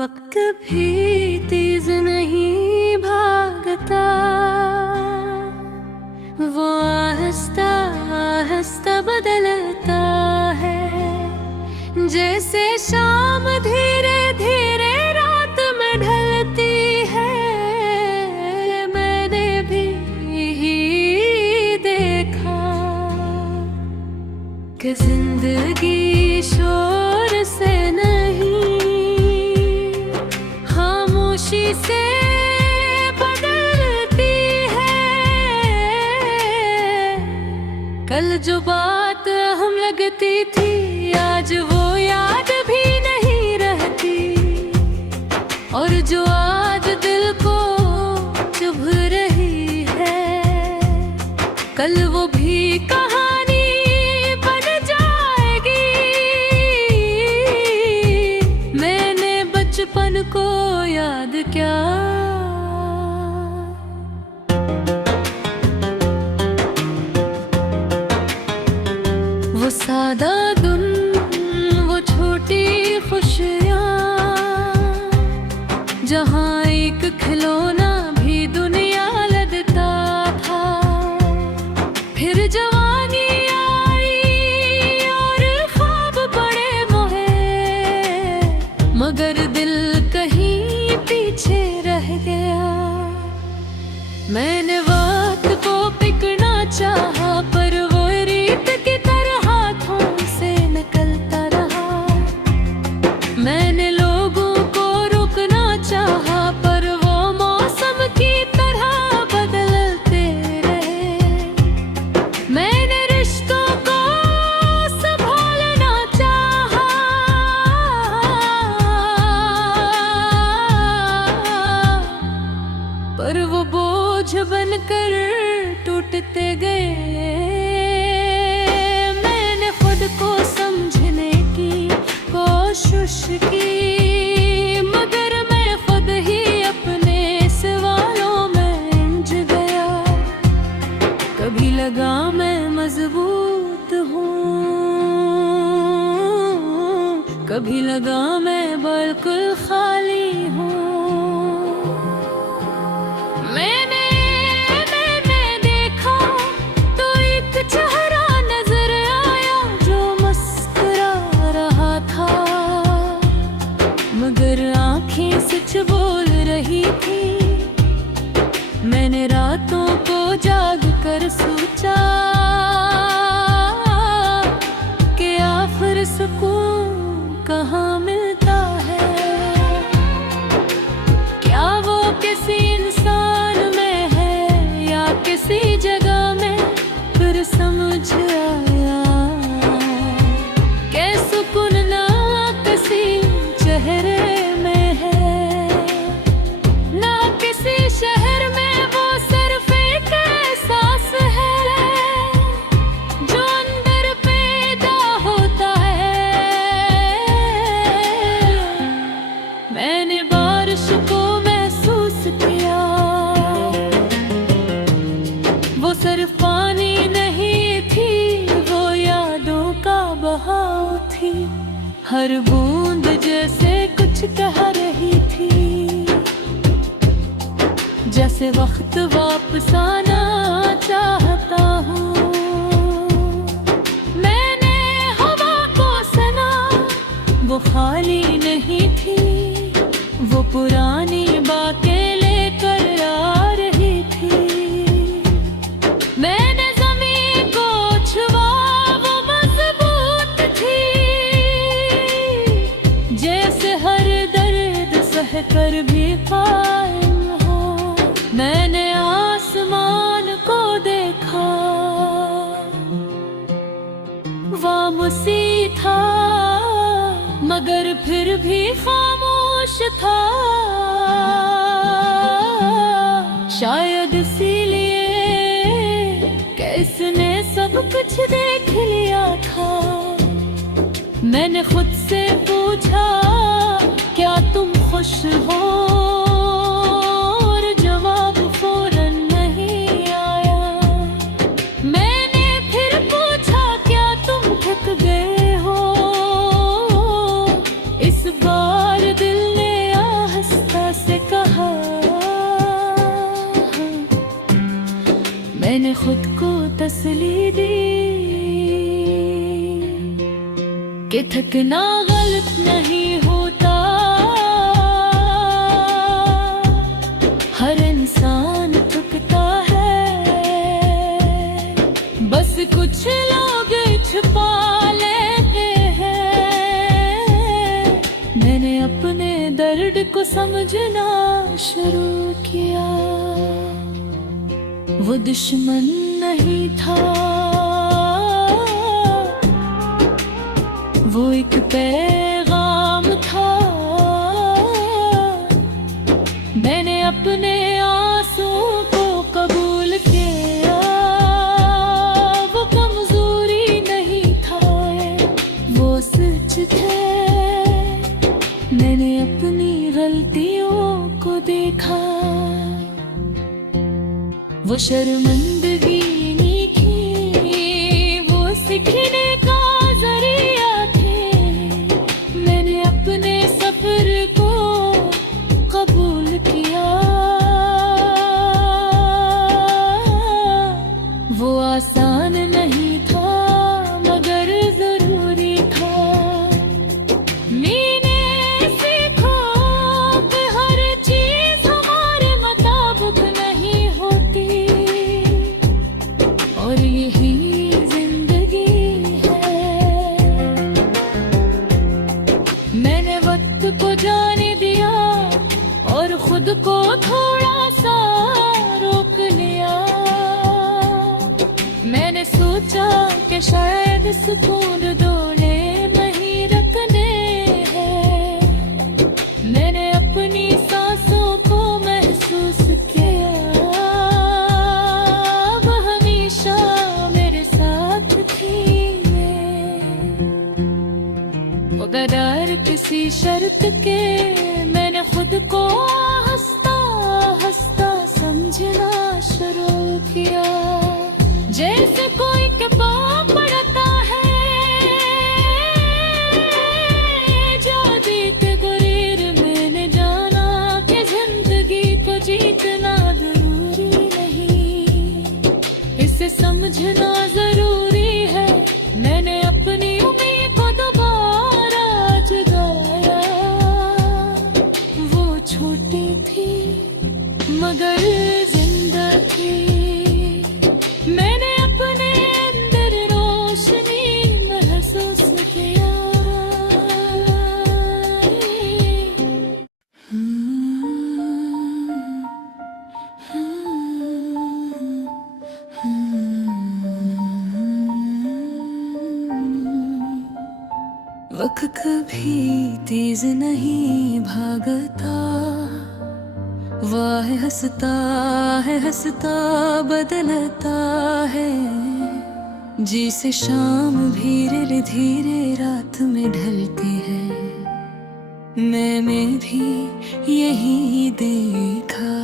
वक्त भी तेज नहीं भागता, वो आहिस्ता आहिस्ता बदलता है। जैसे शाम धीरे धीरे रात में ढलती है, मैंने भी देखा कि जिंदगी शोर से नहीं, खामोशी से बदलती है। कल जो बात हम लगती थी, आज वो याद भी नहीं रहती, और जो आज दिल को चुभ रही है, कल वो भी कहानी बन जाएगी। मैंने बचपन को याद क्या, वो सादा धुन, वो छोटी खुशियाँ, जहाँ एक खिलौना भी दुनिया लगता था। फिर जवानी आई और ख्वाब बड़े मोहे, मगर दिल कहीं पीछे रह गया। मैंने वक्त को पिकना चाहा, पर वो रीत की तरह हाथों से निकलता रहा। मैंने लोगों को रोकना चाहा, पर वो मौसम की तरह बदलते रहे। मैंने रिश्तों को संभालना चाहा, पर वो बोझ बनकर टूटते गए। मैंने खुद को समझने की कोशिश की, मगर मैं खुद ही अपने सवालों में उलझ गया। कभी लगा मैं मजबूत हूँ, कभी लगा मैं बिल्कुल खाली हूँ। मगर आँखें सच बोल रही थी। मैंने रातों को जाग कर सोचा कि आखिर सुकून कहाँ मिलता है। क्या वो किसी इंसान में है या किसी जगह में, फिर समझ आया कि सुकून ना किसी चेहरे में है, ना किसी शहर में, वो सिर्फ एक एहसास है जो अंदर पैदा होता है। मैंने बारिश को महसूस किया, वो सिर्फ पानी नहीं थी, वो यादों का बहाव थी। हर बूंद जैसे कुछ कह रही थी, जैसे वक्त वापस आना चाहता हूँ। मैंने हवा को सुना, वो खाली नहीं थी, वो पुरानी बातें लेकर आ रही थी। मैंने जमीन को छुआ, वो मजबूत थी, जैसे हर दर्द सह कर भी कायम हो। मैंने आसमान को देखा, वामुसी था, मगर फिर भी खामोश था। शायद इसीलिए किसने सब कुछ देख लिया था। मैंने खुद से पूछा, क्या तुम खुश हो? और जवाब फौरन नहीं आया। मैंने फिर पूछा, क्या तुम थक गए हो? इस बार दिल ने ये थकना गलत नहीं होता, हर इंसान थकता है, बस कुछ लोग छुपा लेते हैं। मैंने अपने दर्द को समझना शुरू किया, वो दुश्मन नहीं था, वो एक पैगाम था। मैंने अपने आंसुओं को कबूल किया, वो कमजोरी नहीं था, वो सच थे। मैंने अपनी गलतियों को देखा, वो शर्मिंदगी नहीं की, वो सीखने का जरिया थे। मैंने अपने सफर को कबूल किया, वो आसान नहीं था मगर जरूरी था। मैंने सीखा कि हर चीज हमारे मुताबिक नहीं होती, और यही जिंदगी है। मैंने वक्त को जाने दिया और खुद को थोड़ा सा रोक लिया। मैंने सोचा कि शायद सुकून दौड़े नहीं रखने हैं। मैंने अपनी सांसों को महसूस किया, वो हमेशा मेरे साथ थी। बगैर किसी शर्त के मैंने खुद को हंसता हंसता समझना शुरू किया, जैसे कोई के पाप पड़ता है। जो जीते गुरीर मैंने जाना कि जिंदगी को जीतना जरूरी नहीं, इसे समझना जरूरी है। मैंने अपनी उम्मीद को दोबारा जगाया, वो छोटी थी मगर जिंदा थी। मैंने अपने अंदर रोशनी महसूस किया। वक्त कभी तेज नहीं भागता, वाह हंसता बदलता है। जिसे शाम धीरे धीरे रात में ढलती है, मैंने भी यही देखा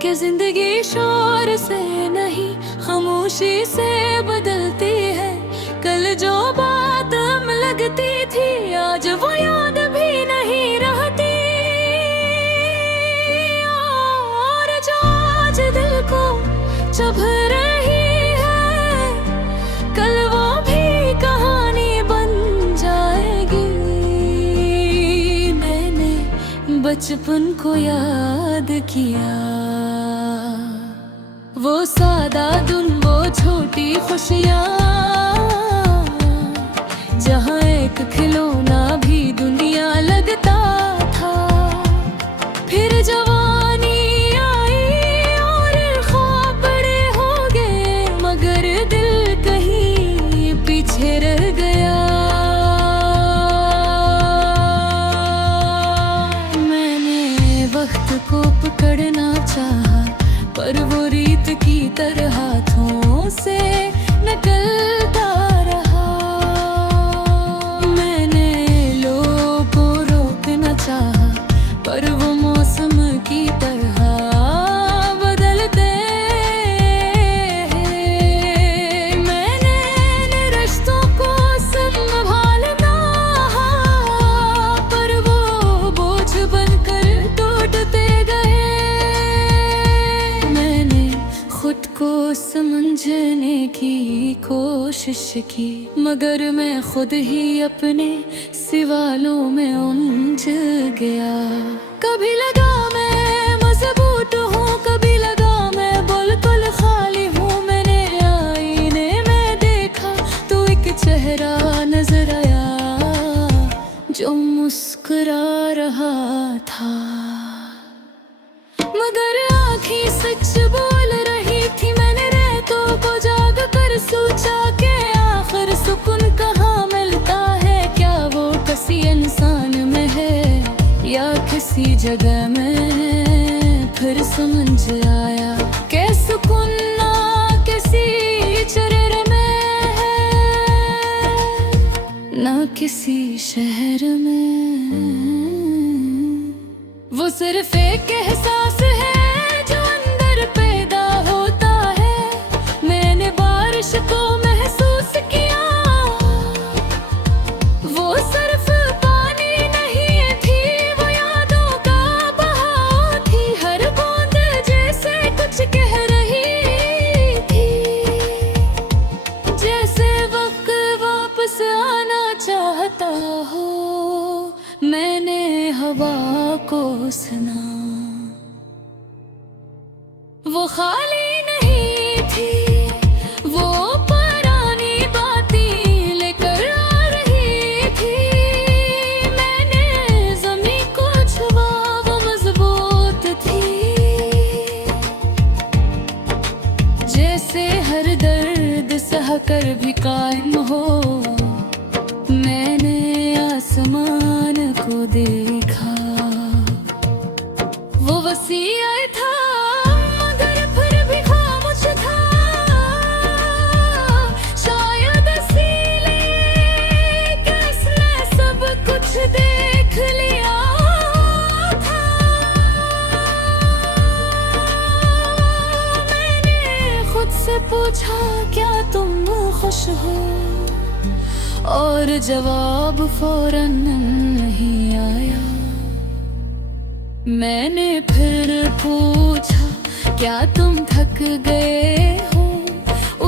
कि जिंदगी शोर से नहीं खामोशी से बदलती है। कल जो बात हम लगती थी, आज वो याद भी नहीं रहती। और जो आज दिल को चुभ रही है, कल वो भी कहानी बन जाएगी। मैंने बचपन को याद किया, वो सादा दिन, वो छोटी खुशियाँ, जहाँ एक खिलौना भी दुनिया लगता था। फिर जवानी आई और ख्वाब बड़े हो गए, मगर दिल कहीं पीछे रह गया। मैंने वक्त को पकड़ना चाहा, पर वो रीत की तरह हाथों से निकलता रहा। मैंने लोगों को रोकना चाहा, पर वो मौसम की तरह बदलते हैं। मैंने रिश्तों को संभालना, पर वो बोझ बनकर टूटते गए। मैंने खुद को समझने की कोशिश कोशिश की, मगर मैं खुद ही अपने सवालों में उलझ गया। कभी लगा मैं मजबूत हूँ, कभी लगा मैं बिल्कुल खाली हूँ। मैंने आईने में देखा तो एक चेहरा नजर आया जो मुस्कुरा रहा था, मगर आँखें सच बोल रही थी। मैंने रातों को जाग कर सोचा कि आखिर सुकून कहाँ मिलता है, क्या वो किसी इंसान में है या किसी जगह में। फिर समझ आया कि सुकून ना किसी चेहरे में है, ना किसी शहर में। वो सिर्फ एक एहसास है जो अंदर पैदा होता है। मैंने बारिश को महसूस किया, वो सिर्फ पानी नहीं थी, वो यादों का बहाव थी। हर बूंद जैसे कुछ कह रही थी, जैसे वक्त वापस आना चाहता हो। मैंने हवा को सुना, वो खाली नहीं थी, वो पुरानी बातें लेकर आ रही थी। मैंने ज़मीं को छुआ, वो मजबूत थी, जैसे हर दर्द सहकर भी कायम हो। मैंने आसमान को देखा, वो वसीया था मगर फिर भी खामोश था। शायद इसीलिए कि उसने सब कुछ देख लिया था। मैंने खुद से पूछा क्या तुम खुश हो, और जवाब फौरन नहीं आया। मैंने फिर पूछा क्या तुम थक गए हो,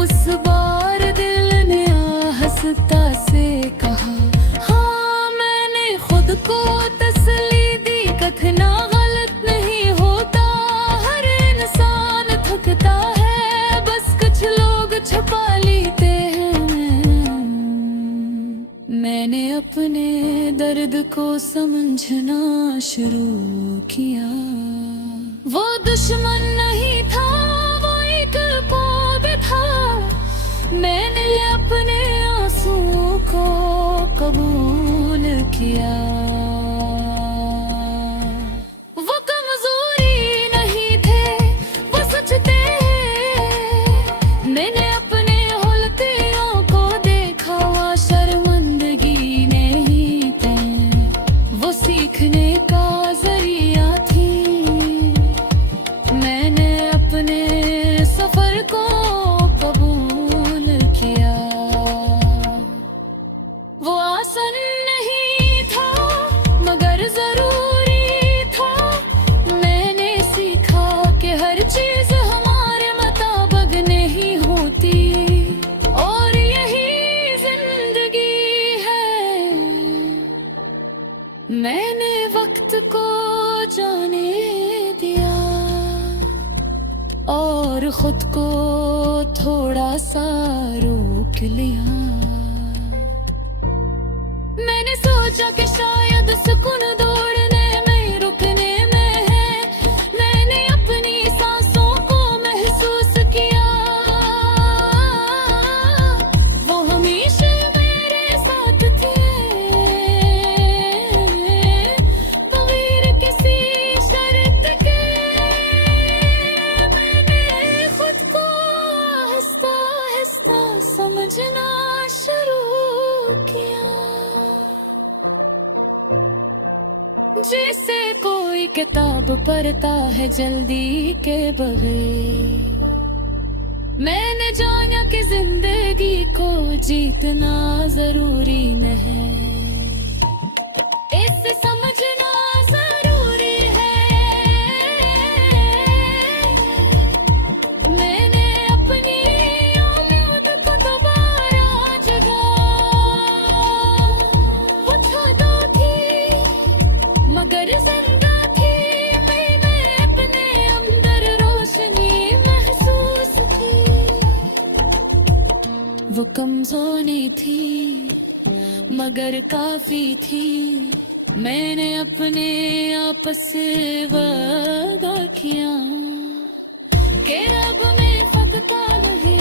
उस बार दिल ने आहिस्ता से कहा हाँ। मैंने खुद को तसल्ली दी, कथना गलत नहीं होता, हर इंसान थकता है, बस कुछ लोग छुपा लेते हैं। मैंने अपने दर्द को समझना शुरू किया। वो दुश्मन नहीं था, वो एक ख्वाब था। मैंने अपने आंसुओं को कबूल किया। वो कमजोरी नहीं थे, वो सच थे। मैंने अपने हुलकियों को देखा, वो शर्मिंदगी नहीं थे, वो सीखने का जरिया थी। मैंने अपने सफर को कबूल किया। वो आसान नहीं था मगर जरूरी था। मैंने सीखा कि हर चीज हमारे मुताबिक नहीं होती, और यही जिंदगी है। मैंने वक्त को जाने दिया और खुद को थोड़ा सा रोक लिया। मैंने सोचा कि शायद सुकून दौड़ने में, रुकने में है। मैंने अपनी सांसों को महसूस किया, वो हमेशा मेरे साथ थे, बगैर किसी शर्त के। मैंने खुद को आहिस्ता आहिस्ता समझना शुरू किया, जैसे कोई किताब पढ़ता है जल्दी के बगैर। मैंने जाना कि जिंदगी को जीतना जरूरी नहीं, इसे समझना जरूरी है। मैंने अपनी उम्मीद को दोबारा कमजोरी थी मगर काफी थी, मैंने अपने आप से वादा किया कि अब मैं फकता नहीं।